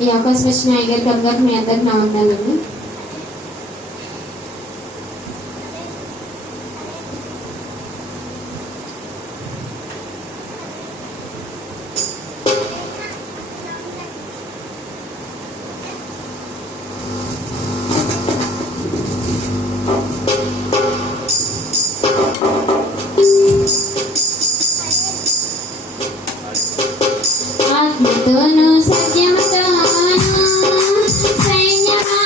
ఈ అవకాశం ఇచ్చిన అయ్యగారికి అమ్మగారికి మీ అందరికి నా వందనాలండి. ఆత్మతోను సత్యముతోను సైన్యమా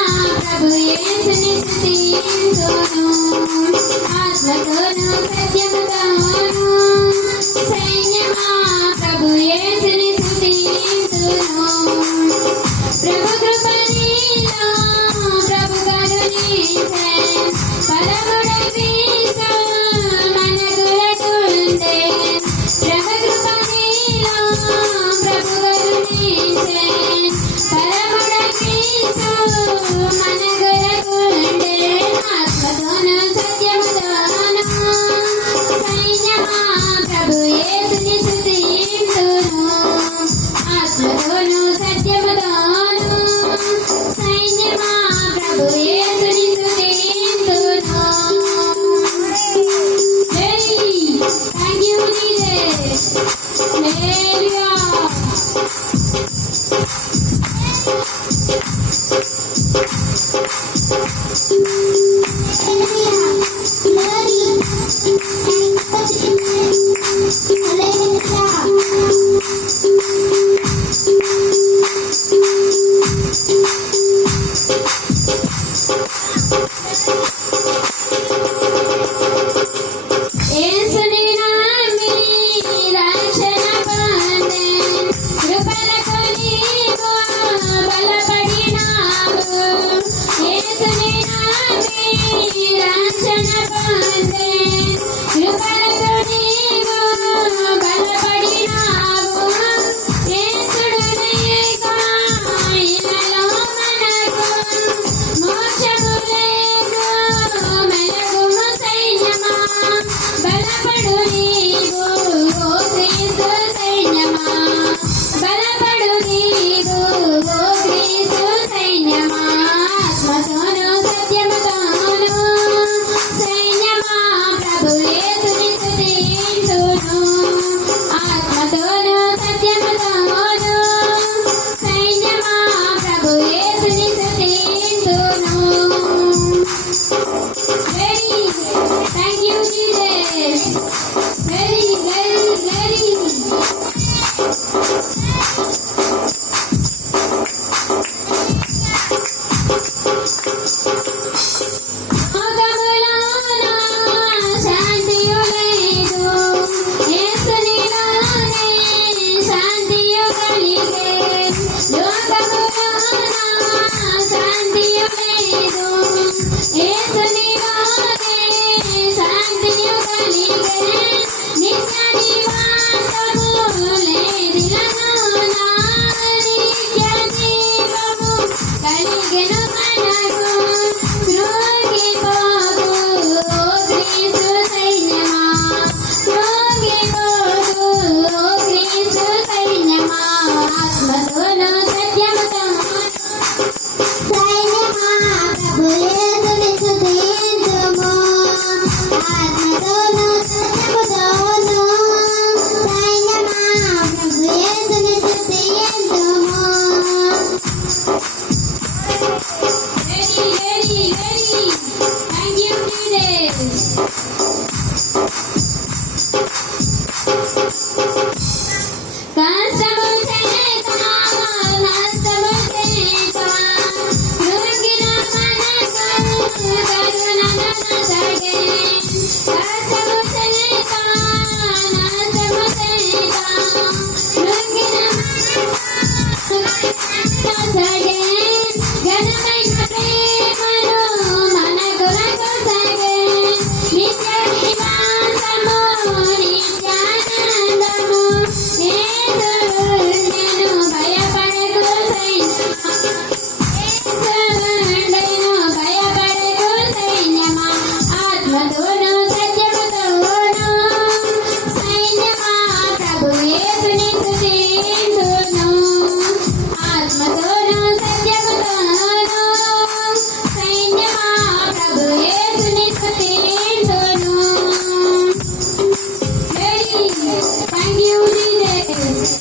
Thank you, Jesus.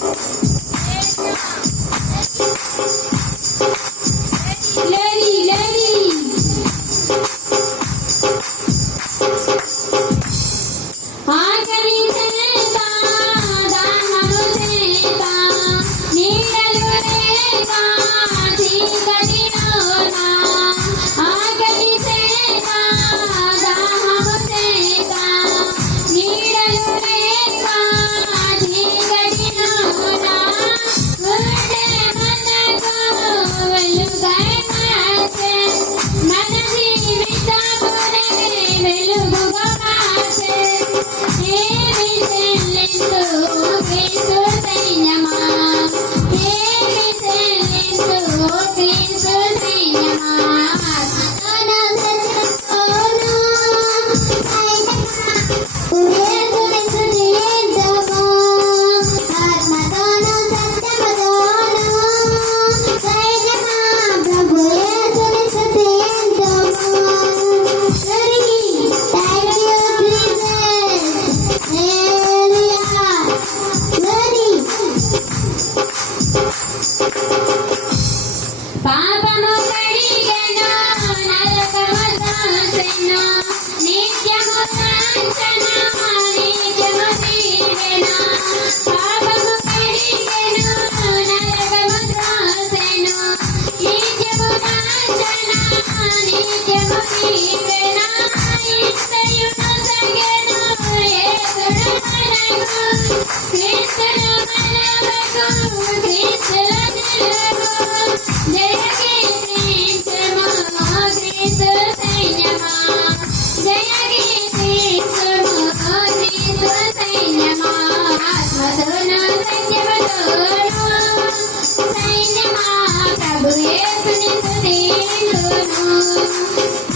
Lady, lady. ఆకలి చేత దాహము చేత నీడలు లేక చీకటిలోన ఆకలి చేత దాహము చేత నీడలు లేక చీకటిలోన ఉండే మనకు వెలుగై మార్చే మన జీవితమునే వెలుగుగా మార్చే ఏమి చెల్లిందు క్రీస్తు సైన్యమా ఏమి చెల్లిందు క్రీస్తు సైన్యమా ఆత్మతోను సత్యముతోను యేసుని స్తుతింతుము ఆత్మతోను సత్యముతోను సైన్యమా ప్రభు యేసుని స్తుతింతుము Thank you, Jesus. పాపము కడిగెను నరకము దాసెను నిత్యము కాంచన నిత్యము తీరెను పాపము కడిగెను నరకము దాసెను నిత్యము కాంచన నిత్యము తీరెను ఇంతయు నొసగెను యేసుడు మనకు క్రీస్తును మనవకు క్రీస్తుల నిలువకు జయగీతించుము క్రీస్తు సైన్యమా జయగీతించుము క్రీస్తు సైన్యమా ఆత్మతోను సత్యముతోను సైన్యమా ప్రభు యేసుని స్తుతింతును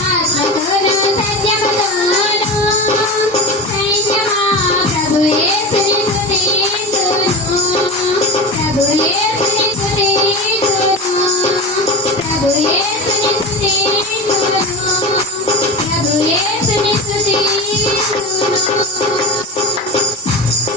ఆత్మతోను సత్యముతోను సైన్యమా ప్రభు యేసుని స్తుతింతును ప్రభు యేసుని